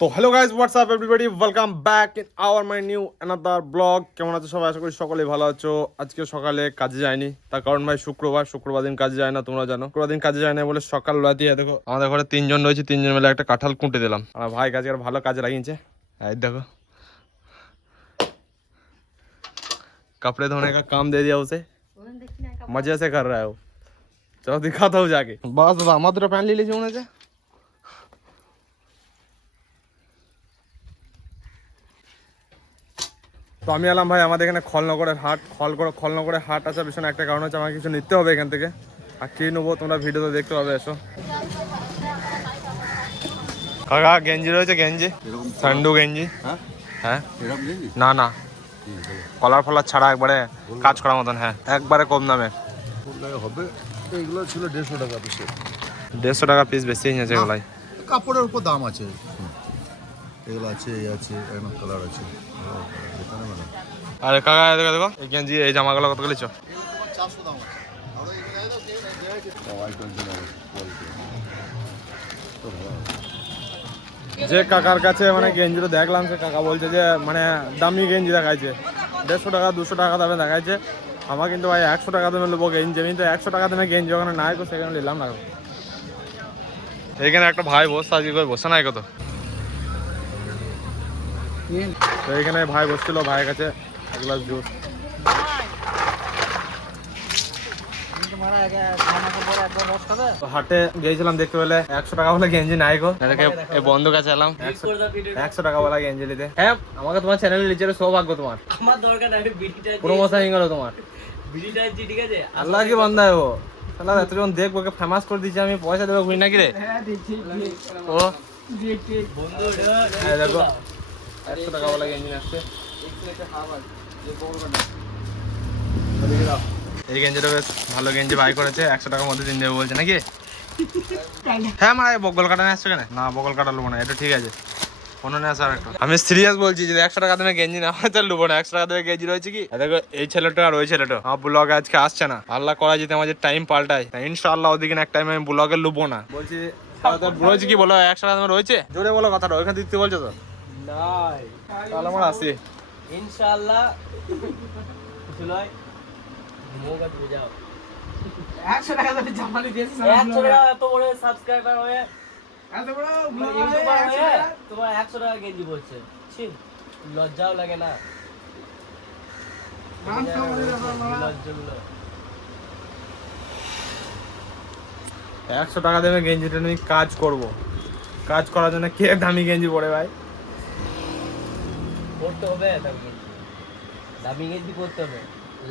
তো hello guys, WhatsApp everybody, welcome back in our my new another blog. কেমন আছো সবাই? আশা করি সকলেই ভালো আছো। আজকে সকালে কাজে যায়নি, তার কারণ ভাই শুক্রবার দিন কাজে যায় না, তোমরা জানো। শুক্রবার দিন কাজে যায় না বলে সকাল দিয়ে দেখো আমাদের ঘরে তিনজন রয়েছে, তিনজন মিলে একটা কাঁঠাল কুটে দিলাম। আমার ভাই কাজে আর ভালো কাজে লাগিয়েছে। এই দেখো कपड़े धोने का काम दे दिया उसे, मजे से कर रहा है वो। चलो दिखाता हूँ जाके। बस दादा আমাদের প্যান্ট নিয়ে লিয়েছে মনে হচ্ছে। তো আমি এলাম ভাই আমাদের এখানে খলনগরের হাট আছে। ভীষণ একটা কারণ হচ্ছে আমাকে কিছু নিতে হবে এখান থেকে। আর কি নেবো তোমরা ভিডিওতে দেখতে পাবে, এসো। কাকা গেঞ্জি রয়েছে, গেঞ্জি সান্ডু গেঞ্জি। হ্যাঁ না না, কলার ফলার ছাড়া একবারে কাজ করার মতন। হ্যাঁ একবারে কম দামে হবে। এইগুলো ছিল 150 টাকা পিস। 150 টাকা পিস, বেশি নিয়েছে এগুলাই। কাপড়ের উপর দাম আছে। এগুলো আছে, এই আছে, এরকম কালার আছে। আরে কাকা দেখো দেখো, এই গেঞ্জি এই জামাগুলো কত করে লিছো? 400 দাম আছে। যে কাকার কাছে মানে গেঞ্জিটা দেখলাম, সে কাকা বলছে যে মানে দামি গেঞ্জি দেখাইছে, 150 টাকা 200 টাকা দামে দেখাইছে। আমার কিন্তু ভাই 100 টাকা দামে নেবো গেঞ্জি। আমি তো 100 টাকা দামে গেঞ্জি ওখানে নাই তো, সেখানে নিলাম না। এইখানে একটা ভাই বসে আজকে করে বসে নাই কত। তো এইখানে ভাই বসছিল, ভাইয়ের কাছে এক গ্লাস জুস। হাটে গিয়েছিলাম, দেখতে পেলে 100 টাকা বলে গেঞ্জি নাই গো। এই বন্ধু কাছে এলাম 100 টাকা বলা গেঞ্জি নিতে। হ্যাঁ আমাকে তোমার চ্যানেলে লিচের সৌভাগ্য, তোমার আমার দরকার নাই, প্রমোশন হয়ে গেল তোমার। বিড়িটা ঠিক আছে। আল্লাহ কি বান্দা ও শালা, এতজন দেখবো কে ফেমাস করে দিচ্ছে, আমি পয়সা দেবো বুঝি নাকি রে। ও হ্যাঁ দেখো 100 টাকা বলা গেঞ্জি আসছে। এই গেঞ্জিটা বেশ ভালো গেঞ্জি বাই করেছে, 100 টাকার মধ্যে দিন দেবে বলছে নাকি। হ্যাঁ মানে বগল কাটা নিয়ে আসছে কেন? না বগল কাটা নেবো না, এটা ঠিক আছে। আমি সিরিয়াস বলছি যে 100 টাকা দামে গেঞ্জি না হয় তাহলে নেবো না। 100 টাকা দামে গেঞ্জি রয়েছে কি দেখো, এই ছেলেটা আর ওই ছেলেটা আমার ব্লগে আজকে আসছে না। আল্লাহ করা যেতে আমাদের টাইম পাল্টায়, ইনশাআল্লাহ ওদিকে এক টাইম আমি ব্লগে লুবো না। বলছি রয়েছে কি বলো, 100 টাকা দামে রয়েছে? জোরে বলো কথাটা, ওইখানে দিতে বলছো তো? নাই তাহলে আমার আসি ইনশাআল্লাহ। কিছু নয়, মুখ আর ধুয়ে যাও। 100 টাকা দামে জামা নিয়েছে। 100 টাকা এত বড় সাবস্ক্রাইবার হয়ে, এত বড় ইউটিউবার হয়ে তোমার 100 টাকা গেঞ্জি বলছে। ছি, লজ্জাও লাগে না? লজ্জাগুলো 100 টাকা দেবে গেঞ্জিটা নিয়ে কাজ করব। কাজ করার জন্য কে দামি গেঞ্জি পরে ভাই? করতে হবে, দামি গেঞ্জি করতে হবে।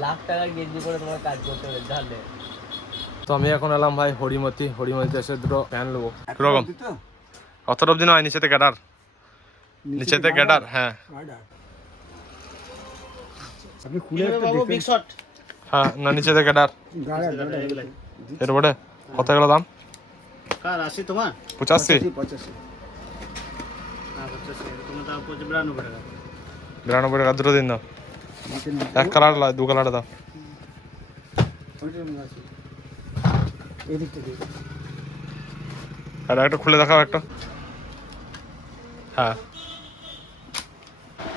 লাখ টাকার গেঞ্জি করে তোমার কাজ করতে হবে, জানলে। তো আমি এখন এলাম ভাই হরিমতিতে এসে দুটো প্যান্ট নেবো। কিরকম অতটা অব্দি নয়, নিচেতে ক্যাডার, নিচেতে ক্যাডার। হ্যাঁ আপনি খুলে একটা দেখুন। হ্যাঁ না, নিচেতে ক্যাডার। এর বটে কত গেল দাম? কার 80 তোমার? 85 85 হ্যাঁ 85 তুমি দাও 92 টাকা। 92 টাকা দুটো দিন দাও। এক কালার দু কালার দাও। এই দিকটা দিই। আর একটা খুলে দেখাও একটা। হ্যাঁ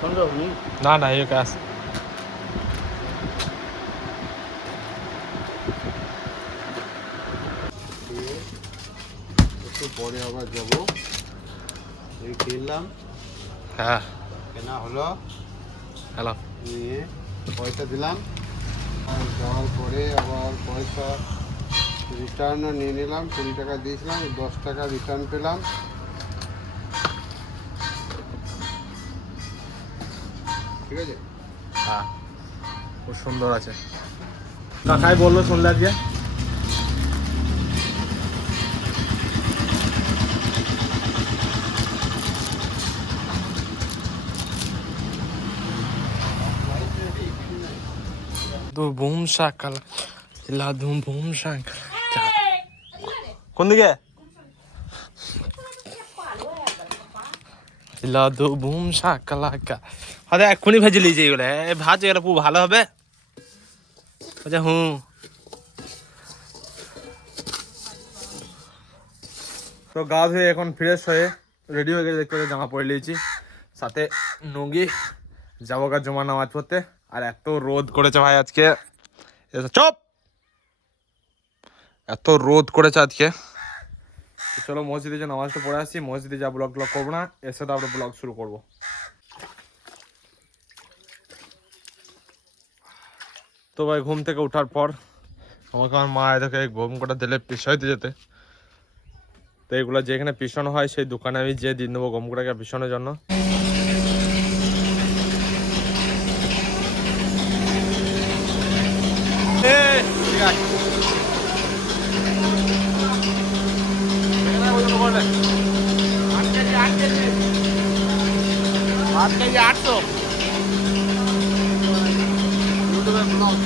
কোন দাও নি? না না, এই ক্যাশ। একটু পরে আবার যাবো। এই কিনলাম, হ্যাঁ কেনা হলো, হ্যালো। নিয়ে পয়সা দিলাম। আর যাওয়ার পরে আবার পয়সা রিটার্নও নিয়ে নিলাম। 20 টাকা দিয়েছিলাম, 10 টাকা রিটার্ন পেলাম। ঠিক আছে। হ্যাঁ খুব সুন্দর আছে। কাকাই বললো শুনলে আজকে বুম শাকাল লাদুম বুম শাক। কোন দিকে? লাদু বুম শাকালাকা। আরে এক্ষুনি ভেজে লিয়েছে এগুলো, ভাজ এগুলো খুব ভালো হবে। আচ্ছা হুম, তো গা ধুয়ে এখন ফ্রেশ হয়ে রেডি হয়ে গেছে, দেখতে পাচ্ছি জামা পরে নিয়েছি, সাথে নুঙ্গি, যাবো কার জমা নামাজ পড়তে। আর এত রোদ করেছে ভাই আজকে, চপ, এত রোদ করেছে আজকে। তো চলো মসজিদে যে নামাজটা পড়ে আসছি, মসজিদে যা ব্লগ করবো না, এসে তারপরে ব্লগ শুরু করবো। তো ভাই ঘুম থেকে ওঠার পর আমাকে আমার মা এদেরকে গম কটা দিলে পিসাইতে যেতে। তো এগুলো যেখানে পিসানো হয় সেই দোকানে আমি যেয়ে দিয়ে দেবো গম কটাকে পিসানোর জন্য। ঠিক আছে, 800 ইউটিউবে ব্লগ।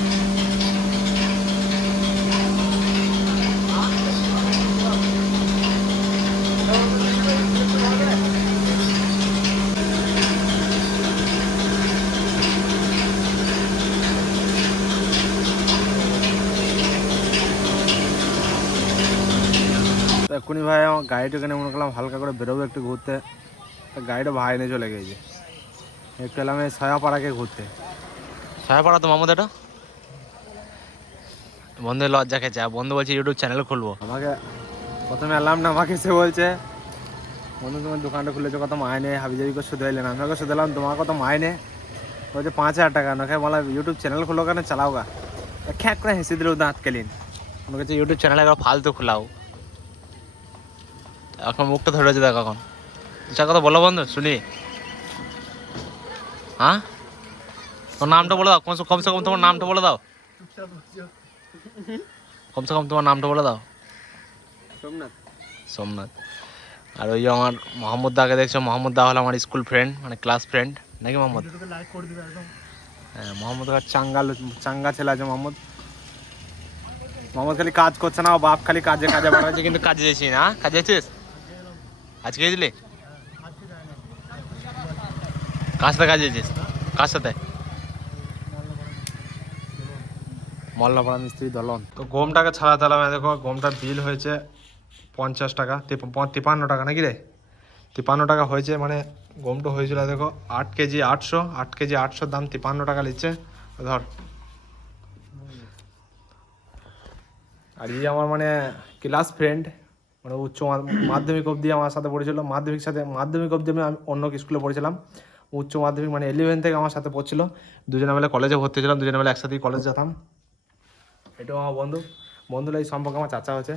এক্ষুনি ভাই আমার গাড়িটা এখানে মনে করলাম হালকা করে বেরোবো একটু ঘুরতে, তা গাড়িটা ভাই নিয়ে চলে গেছে। একটু এলাম এই সয়াপাড়াকে ঘুরতে। সয়াপাড়া তো মামুদ, এটা বন্ধু লজ্জা খেয়েছে, বন্ধু বলছে ইউটিউব চ্যানেল খুলবো। আমাকে প্রথমে এলাম না, আমাকে এসে বলছে বন্ধু তোমার দোকানটা খুলেছো, কত মাইনে, হাবিজাবি করে শুধু এলেন। আমি ওকে শুধু এলাম তোমার কত মাইনে, বলছে 5000 টাকা। ওকে বলা ইউটিউব চ্যানেল খুলো কেন, চালাও গা। খ্যাক করে হেসে দিল দাঁত কেলিন। মনে করছে ইউটিউব চ্যানেল একবার ফালতু খোলাও। এখন মুখটা ধরে রয়েছে দেখ এখন। যা কথা বলো বন্ধু শুনি। হ্যাঁ তোর নামটা বলে দাও, কমসে কম তোমার নামটা বলে দাও, কমসে কম তোমার নামটা বলে দাও। সোমনাথ। সোমনাথ। আর ওই যে আমার মোহাম্মদ দাকে দেখছো, মোহাম্মদ দা হলো আমার স্কুল ফ্রেন্ড, মানে ক্লাস ফ্রেন্ড নাকি মোহাম্মদ? হ্যাঁ মোহাম্মদ চাঙ্গা ছেলে আছে মোহাম্মদ। মোহাম্মদ খালি কাজ করছে না, ও বাপ খালি কাজে কাজে বাড়াচ্ছে, কিন্তু কাজে যাচ্ছি না। কাজে যাচ্ছিস আজকে? গেছিলি কার সাথে? কাজে যাচ্ছিস কার সাথে? মল্লাপাড়া মিস্ত্রি দলন। তো গমটাকে ছাড়াতে হলাম, দেখো গমটার বিল হয়েছে 50 টাকা, 53 টাকা নাকি রে, 53 টাকা হয়েছে। মানে গমটা হয়েছিল দেখো 8 কেজি 800, 8 কেজি 800 দাম 53 টাকা নিচ্ছে ধর। আর এই আমার মানে ক্লাস ফ্রেন্ড, মানে উচ্চ মাধ্যমিক অবধি আমার সাথে পড়েছিল। মাধ্যমিক অবধি আমি অন্য স্কুলে পড়েছিলাম। উচ্চ মাধ্যমিক মানে 11 থেকে আমার সাথে পড়ছিল। দুজনে মিলে কলেজে ভর্তি ছিলাম, দুজনে মিলে একসাথেই কলেজে যেতাম। এটাও আমার বন্ধুরা এই সম্পর্কে আমার চাচা হচ্ছে।